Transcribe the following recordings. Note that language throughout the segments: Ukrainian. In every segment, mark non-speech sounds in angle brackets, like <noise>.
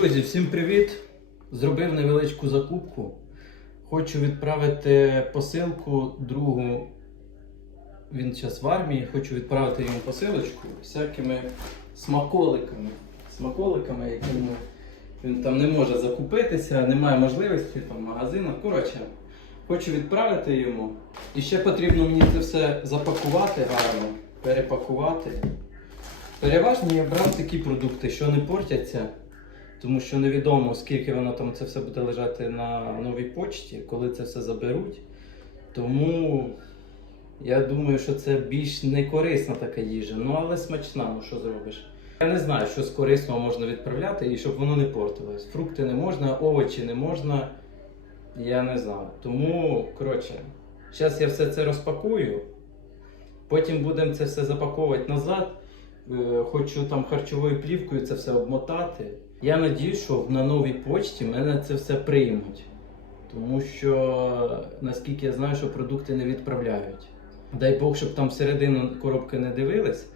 Друзі, всім привіт! Зробив невеличку закупку. Хочу відправити посилку другу. Він зараз в армії. Хочу відправити йому посилочку всякими смаколиками. Смаколиками, якими він там не може закупитися, немає можливості там в магазинах. Коротше, хочу відправити йому. І ще потрібно мені це все запакувати гарно, перепакувати. Переважно я брав такі продукти, що не портяться. Тому що невідомо, скільки воно там це все буде лежати на новій почті, коли це все заберуть. Тому я думаю, що це більш не корисна така їжа, ну але смачна, ну що зробиш. Я не знаю, що з корисного можна відправляти і щоб воно не портилось. Фрукти не можна, овочі не можна. Я не знаю. Тому, коротше, зараз я все це розпакую. Потім будемо це все запаковувати назад. Е, Хочу там харчовою плівкою це все обмотати. Я надію, що на новій почті мене це все приймуть. Тому що, наскільки я знаю, що продукти не відправляють. Дай Бог, щоб там всередину коробки не дивились.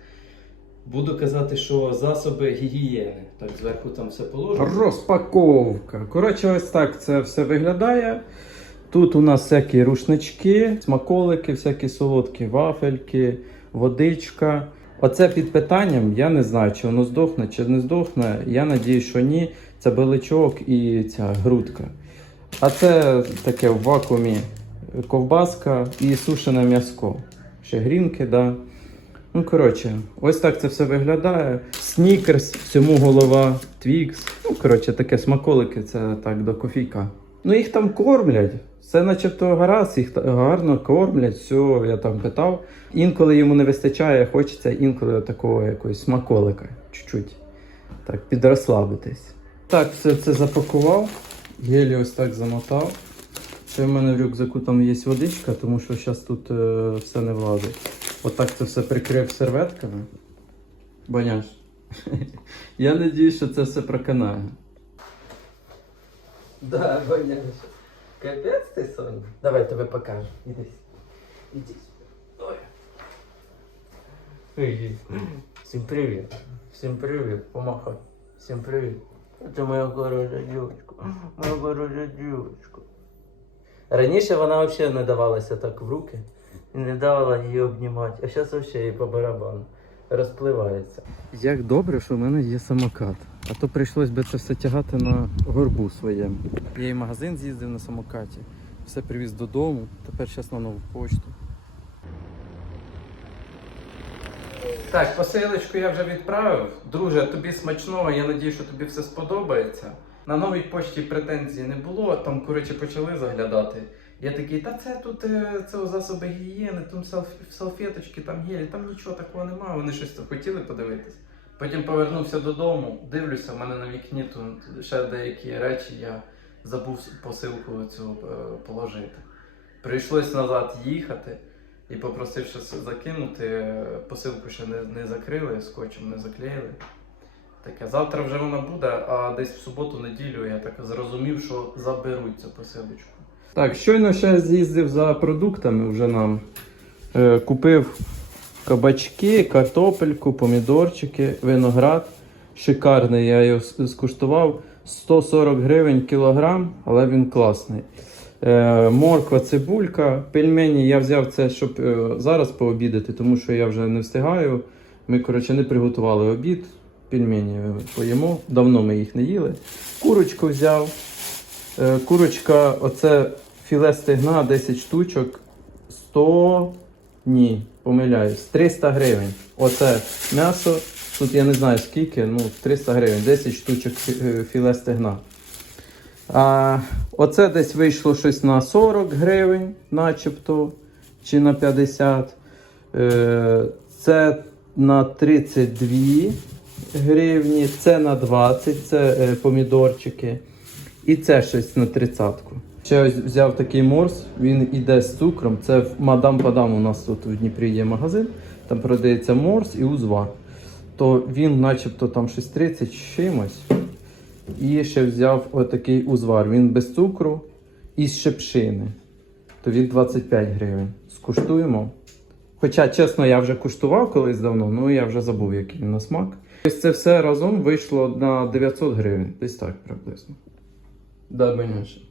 Буду казати, що засоби гігієни. Так, зверху там все положено. Розпаковка. Коротше, ось так це все виглядає. Тут у нас всякі рушнички, смаколики, всякі солодкі вафельки, водичка. Оце під питанням, я не знаю, чи воно здохне, чи не здохне. Я надію, що ні. Це беличок і ця грудка. А це таке в вакуумі ковбаска і сушене м'яско. Ще грінки, да. Ну, коротше, ось так це все виглядає. Снікерс, всьому голова, твікс. Ну, коротше, таке смаколики, це так до кофійка. Ну, їх там кормлять. Все начебто гаразд, їх гарно кормлять, все, я там питав. Інколи йому не вистачає, хочеться інколи такого якогось смаколика. Чуть-чуть. Так, підрослабитись. Так, все це запакував. Єлі ось так замотав. Ще в мене в рюкзаку там є водичка, тому що зараз тут е, все не влазить. Отак це все прикрив серветками. Баняш. <laughs> Я надію, що це все проканає. <laughs> Да, боняш. Капець ти, Соня. Давай тебе покажу. Іди. Іди. Ой. Іди. Всім привіт. Всім привіт. Помахай. Всім привіт. Це моя хороша дівчинка. Моя хороша дівчинка. Раніше вона взагалі не давалася так в руки. Не давала її обнімати. А зараз взагалі її по барабану. Розпливається. Як добре, що в мене є самокат. А то прийшлось би це все тягати на горбу своєму. Я і в магазин з'їздив на самокаті, все привіз додому, тепер зараз на нову почту. Так, посилочку я вже відправив. Друже, тобі смачного, я надію, що тобі все сподобається. На новій пошті претензій не було, там, коротше, почали заглядати. Я такий, та це тут е, це засоби гігієни, там салф- салфеточки, там гелі, там нічого такого немає. Вони щось хотіли подивитись. Потім повернувся додому, дивлюся, в мене на вікні тут ще деякі речі, я забув посилку цю е, положити. Прийшлось назад їхати і попросивши с- закинути, е, посилку ще не, не закрили, скотчем не заклеїли. Таке, завтра вже вона буде, а десь в суботу-неділю я так зрозумів, що заберуть цю посилочку. Так, щойно ще з'їздив за продуктами вже нам. Е, купив кабачки, картопельку, помідорчики, виноград. Шикарний, я його скуштував. 140 гривень кілограм, але він класний. Е, морква, цибулька, пельмені я взяв це, щоб е, зараз пообідати, тому що я вже не встигаю. Ми, коротше, не приготували обід. Пельмені поїмо. Давно ми їх не їли. Курочку взяв. Е, Курочка, оце філе стегна, 10 штучок. 100. Ні, помиляюсь. 300 гривень. Оце м'ясо. Тут я не знаю скільки, ну 300 гривень, 10 штучок е, філе стегна. А, оце десь вийшло щось на 40 гривень, начебто, чи на 50. Е, це на 32 гривні, це на 20, це е, помідорчики. І це щось на тридцятку. Ще ось взяв такий морс, він іде з цукром. Це в Мадам Падам у нас тут в Дніпрі є магазин, там продається морс і узвар. То він начебто там щось 30 з чимось. І ще взяв отакий узвар. Він без цукру і з шепшини. То він 25 гривень. Скуштуємо. Хоча, чесно, я вже куштував колись давно, ну я вже забув, який він на смак. Ось це все разом вийшло на 900 гривень. Десь так приблизно. Да, менше.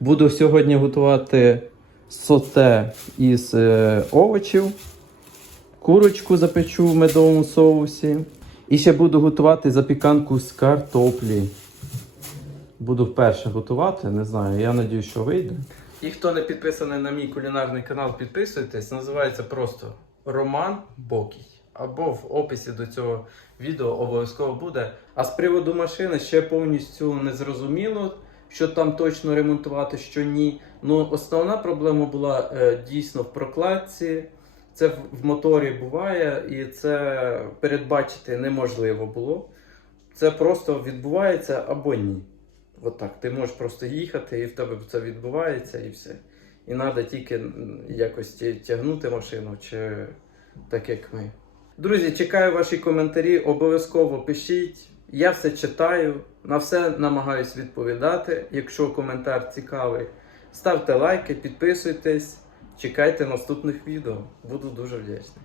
Буду сьогодні готувати соте із е, овочів. Курочку запечу в медовому соусі. І ще буду готувати запіканку з картоплі. Буду вперше готувати, не знаю. Я надію, що вийде. І хто не підписаний на мій кулінарний канал, підписуйтесь. Називається просто Роман Бокій. Або в описі до цього відео обов'язково буде. А з приводу машини ще повністю не зрозуміло, що там точно ремонтувати, що ні. Ну, основна проблема була е, дійсно в прокладці. Це в, в моторі буває, і це передбачити неможливо було. Це просто відбувається або ні. От так. Ти можеш просто їхати, і в тебе це відбувається, і все. І треба тільки якось тягнути машину, чи так як ми. Друзі, чекаю ваші коментарі, обов'язково пишіть. Я все читаю, на все намагаюсь відповідати. Якщо коментар цікавий, ставте лайки, підписуйтесь, чекайте наступних відео. Буду дуже вдячний.